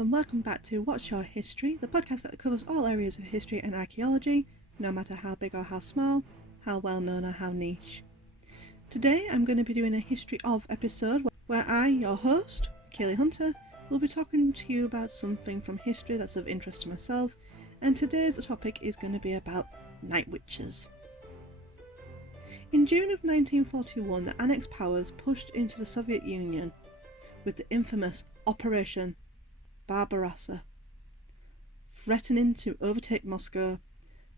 and welcome back to What's Your History, the podcast that covers all areas of history and archaeology, no matter how big or how small, how well known or how niche. Today I'm going to be doing a History of episode where I, your host, Kaylee Hunter, will be talking to you about something from history that's of interest to myself, and today's topic is going to be about night witches. In June of 1941, the Annexed Powers pushed into the Soviet Union with the infamous Operation Barbarossa. Threatening to overtake Moscow,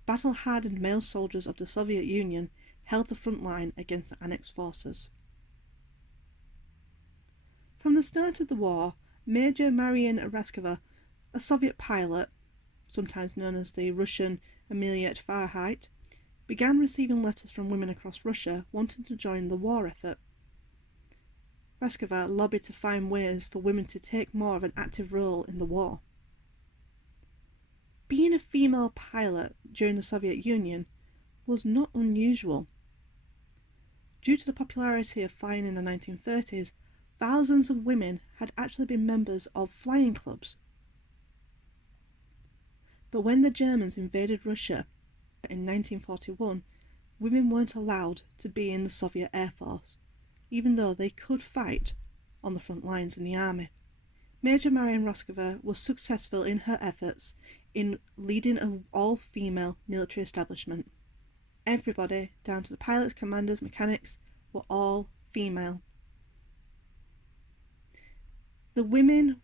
battle-hardened male soldiers of the Soviet Union held the front line against the Annexed forces. From the start of the war, Major Marian Raskova, a Soviet pilot, sometimes known as the Russian Amelia Earhart, began receiving letters from women across Russia wanting to join the war effort. Raskova lobbied to find ways for women to take more of an active role in the war. Being a female pilot during the Soviet Union was not unusual. Due to the popularity of flying in the 1930s, thousands of women had actually been members of flying clubs. But when the Germans invaded Russia in 1941, women weren't allowed to be in the Soviet Air Force, even though they could fight on the front lines in the army. Major Marian Raskova was successful in her efforts in leading an all-female military establishment. Everybody, down to the pilots, commanders, mechanics, were all female. The women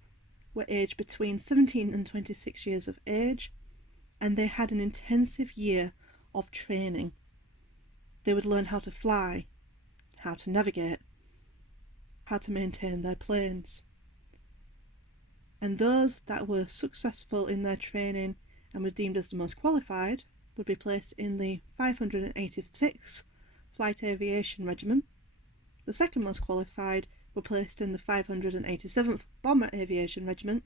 were aged between 17 and 26 years of age, and they had an intensive year of training. They would learn how to fly, how to navigate, how to maintain their planes. And those that were successful in their training and were deemed as the most qualified would be placed in the 586th Flight Aviation Regiment. The second most qualified were placed in the 587th Bomber Aviation Regiment,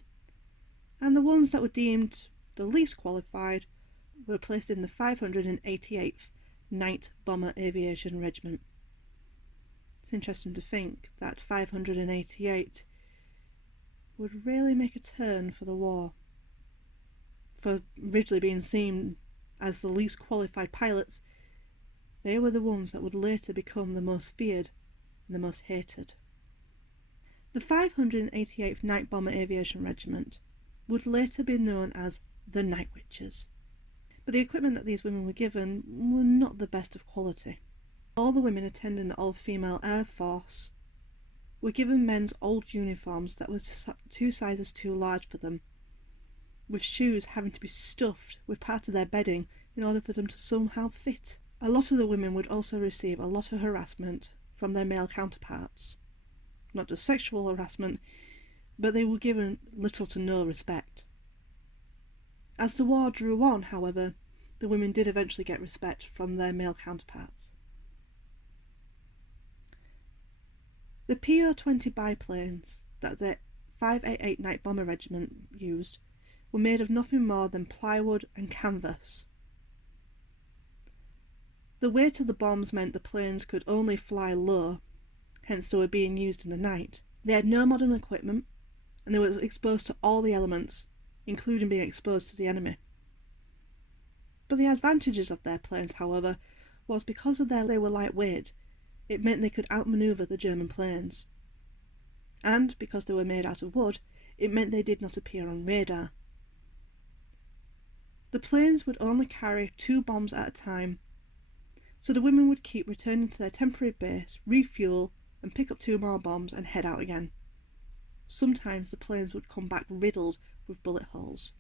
and the ones that were deemed the least qualified were placed in the 588th Night Bomber Aviation Regiment. It's interesting to think that 588 would really make a turn for the war. For originally being seen as the least qualified pilots, they were the ones that would later become the most feared and the most hated. The 588th Night Bomber Aviation Regiment would later be known as the Night Witches. But the equipment that these women were given were not the best of quality. All the women attending the all-female Air Force were given men's old uniforms that were 2 sizes too large for them, with shoes having to be stuffed with part of their bedding in order for them to somehow fit. A lot of the women would also receive a lot of harassment from their male counterparts. Not just sexual harassment, but they were given little to no respect. As the war drew on, however, the women did eventually get respect from their male counterparts. The PO-20 biplanes that the 588 Night Bomber Regiment used were made of nothing more than plywood and canvas. The weight of the bombs meant the planes could only fly low, hence they were being used in the night. They had no modern equipment, and they were exposed to all the elements, including being exposed to the enemy. But the advantages of their planes, however, was because of they were lightweight, it meant they could outmaneuver the German planes. And because they were made out of wood, it meant they did not appear on radar. The planes would only carry 2 bombs at a time, so the women would keep returning to their temporary base, refuel, and pick up 2 more bombs and head out again. Sometimes the planes would come back riddled with bullet holes.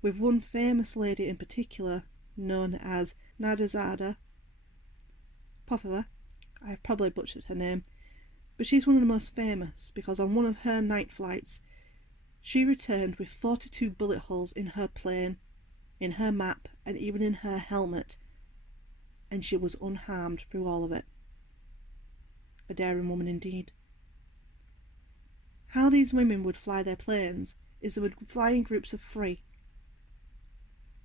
With one famous lady in particular, known as Nadezhda Popova, I have probably butchered her name, but she's one of the most famous because on one of her night flights, she returned with 42 bullet holes in her plane, in her map, and even in her helmet, and she was unharmed through all of it. A daring woman indeed. How these women would fly their planes is they would fly in groups of 3.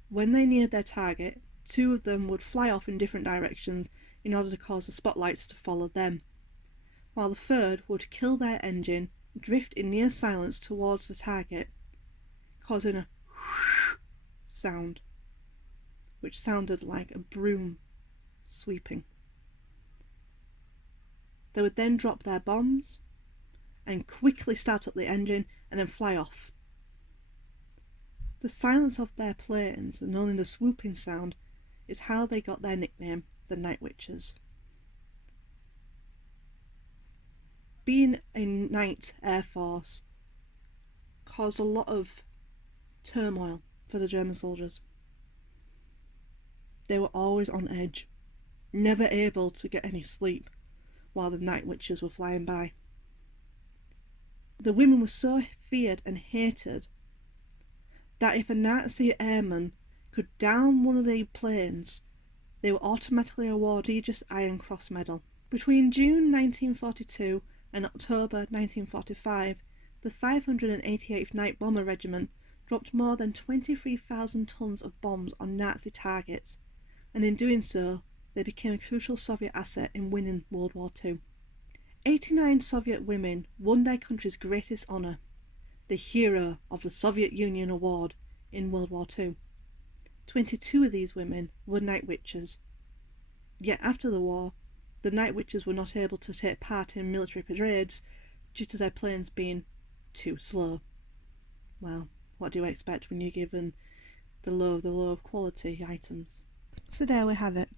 When they neared their target, 2 of them would fly off in different directions in order to cause the spotlights to follow them, while the third would kill their engine drift in near silence towards the target, causing a sound, which sounded like a broom sweeping. They would then drop their bombs and quickly start up the engine and then fly off. The silence of their planes and only the swooping sound is how they got their nickname, the Night Witches. Being a night air force caused a lot of turmoil for the German soldiers. They were always on edge, never able to get any sleep while the Night Witches were flying by. The women were so feared and hated that if a Nazi airman could down one of the planes, they were automatically awarded the Aegis Iron Cross medal. Between June 1942 and October 1945, the 588th Night Bomber Regiment dropped more than 23,000 tons of bombs on Nazi targets, and in doing so, they became a crucial Soviet asset in winning World War II. 89 Soviet women won their country's greatest honour, the Hero of the Soviet Union Award, in World War II. 22 of these women were Night Witches. Yet after the war, the Night Witches were not able to take part in military parades due to their planes being too slow. Well, what do you expect when you're given the low of quality items? So there we have it.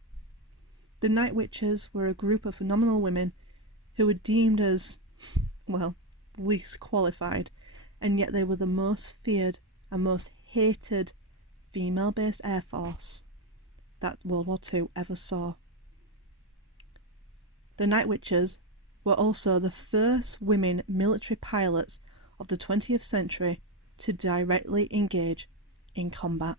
The Night Witches were a group of phenomenal women who were deemed as, well, least qualified, and yet they were the most feared and most hated female-based air force that World War II ever saw. The Night Witches were also the first women military pilots of the 20th century to directly engage in combat.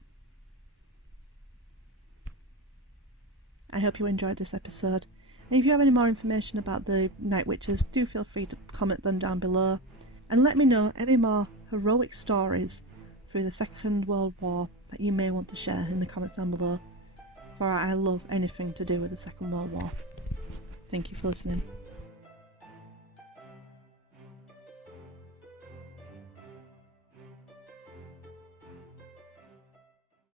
I hope you enjoyed this episode, and if you have any more information about the Night Witches, do feel free to comment them down below, and let me know any more heroic stories through the Second World War that you may want to share in the comments down below, for I love anything to do with the Second World War. Thank you for listening.